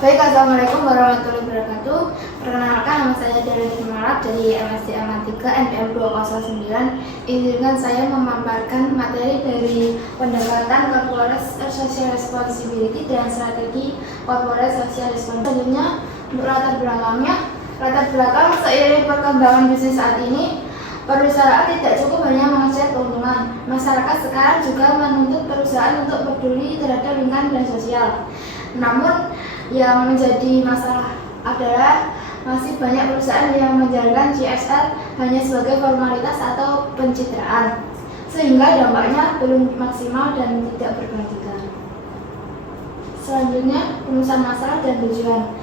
Baik, assalamualaikum warahmatullahi wabarakatuh. Perkenalkan, nama saya Dara Malak dari MSc Aman 3 NPM 209. Izinkan saya memaparkan materi dari pendekatan corporate social responsibility dan strategi corporate social responsibility. Selanjutnya, untuk latar belakang seiring perkembangan bisnis saat ini, perusahaan tidak cukup hanya mengejar keuntungan. Masyarakat sekarang juga menuntut perusahaan untuk peduli terhadap lingkungan dan sosial. Namun, yang menjadi masalah adalah masih banyak perusahaan yang menjalankan CSR hanya sebagai formalitas atau pencitraan, sehingga dampaknya belum maksimal dan tidak berkelanjutan. Selanjutnya, rumusan masalah dan tujuan.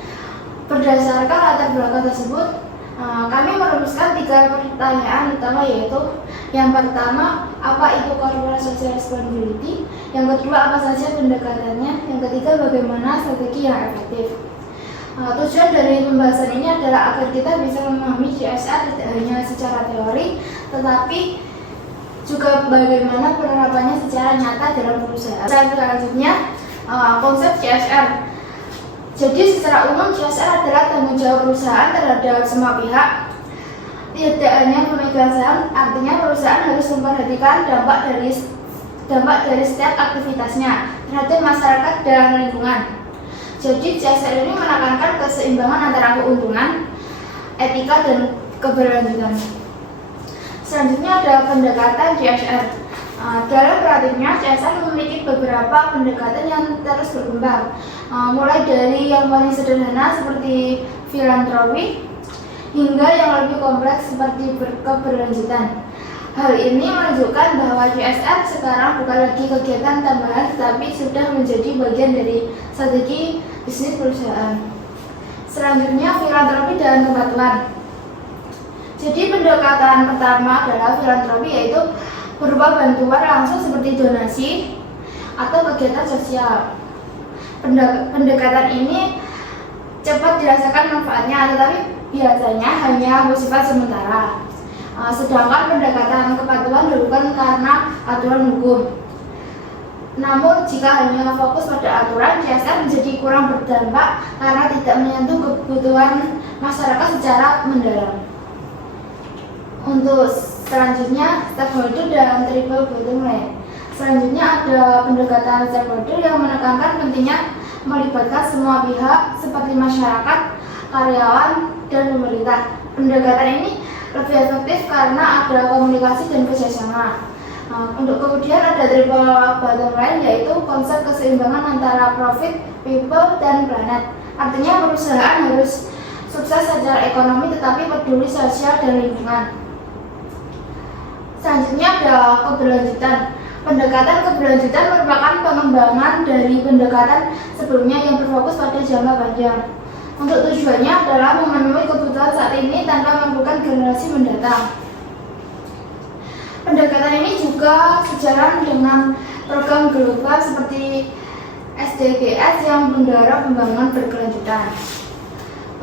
Berdasarkan latar belakang tersebut, kami merumuskan 3 pertanyaan utama, yaitu yang pertama, apa itu corporate social responsibility? Yang kedua, apa saja pendekatannya? Yang ketiga, bagaimana strategi yang efektif? Tujuan dari pembahasan ini adalah agar kita bisa memahami CSR tidak hanya secara teori, tetapi juga bagaimana penerapannya secara nyata dalam perusahaan. Selanjutnya, konsep CSR. Jadi secara umum CSR adalah tanggung jawab perusahaan terhadap semua pihak. Tidak hanya pemegang saham, artinya perusahaan harus memperhatikan dampak dari setiap aktivitasnya terhadap masyarakat dan lingkungan. Jadi CSR ini menekankan keseimbangan antara keuntungan, etika, dan keberlanjutan. Selanjutnya ada pendekatan CSR. Dalam praktiknya, CSR memiliki beberapa pendekatan yang terus berkembang, mulai dari yang paling sederhana seperti filantropi hingga yang lebih kompleks seperti keberlanjutan. Hal ini menunjukkan bahwa CSR sekarang bukan lagi kegiatan tambahan, tetapi sudah menjadi bagian dari strategi bisnis perusahaan. Selanjutnya, filantropi dan kepatuhan. Jadi pendekatan pertama adalah filantropi, yaitu berupa bantuan langsung seperti donasi atau kegiatan sosial. Pendekatan ini cepat dirasakan manfaatnya, tetapi biasanya hanya bersifat sementara. Sedangkan pendekatan kepatuhan dilakukan karena aturan hukum. Namun jika hanya fokus pada aturan, CSR menjadi kurang berdampak karena tidak menyentuh kebutuhan masyarakat secara mendalam. Untuk selanjutnya, stakeholder dan triple bottom line. Selanjutnya ada pendekatan stakeholder yang menekankan pentingnya melibatkan semua pihak seperti masyarakat, karyawan, dan pemerintah. Pendekatan ini lebih efektif karena ada komunikasi dan kerjasama. Untuk kemudian ada triple bottom line, yaitu konsep keseimbangan antara profit, people, dan planet. Artinya perusahaan harus sukses secara ekonomi tetapi peduli sosial dan lingkungan. Selanjutnya ada keberlanjutan. Pendekatan keberlanjutan merupakan pengembangan dari pendekatan sebelumnya yang berfokus pada jangka panjang. Untuk tujuannya adalah memenuhi kebutuhan saat ini tanpa merugikan generasi mendatang. Pendekatan ini juga sejalan dengan program global seperti SDGs yang mendorong pembangunan berkelanjutan.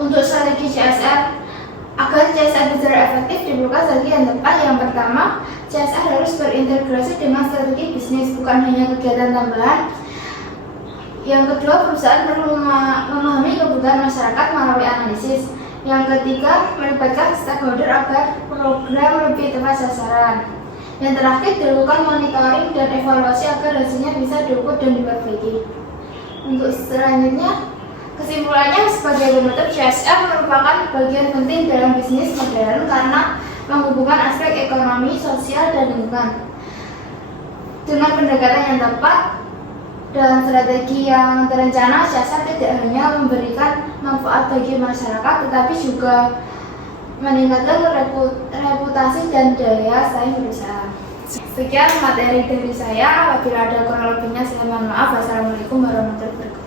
Untuk strategi CSR, agar CSR bisa efektif diperlukan strategi yang tepat. Yang pertama, CSR harus berintegrasi dengan strategi bisnis, bukan hanya kegiatan tambahan. Yang kedua, perusahaan perlu memahami kebutuhan masyarakat melalui analisis. Yang ketiga, melibatkan stakeholder agar program lebih tepat sasaran. Yang terakhir, dilakukan monitoring dan evaluasi agar hasilnya bisa diukur dan diperbaiki. Untuk selanjutnya, kesimpulannya sebagai penutup, CSR merupakan bagian penting dalam bisnis modern karena menghubungkan aspek ekonomi, sosial, dan lingkungan. Dengan pendekatan yang tepat dan strategi yang terencana, CSR tidak hanya memberikan manfaat bagi masyarakat, tetapi juga meningkatkan reputasi dan daya saing perusahaan. Sekian materi dari saya. Apabila ada kurang lebihnya, saya mohon maaf. Wassalamualaikum warahmatullahi wabarakatuh.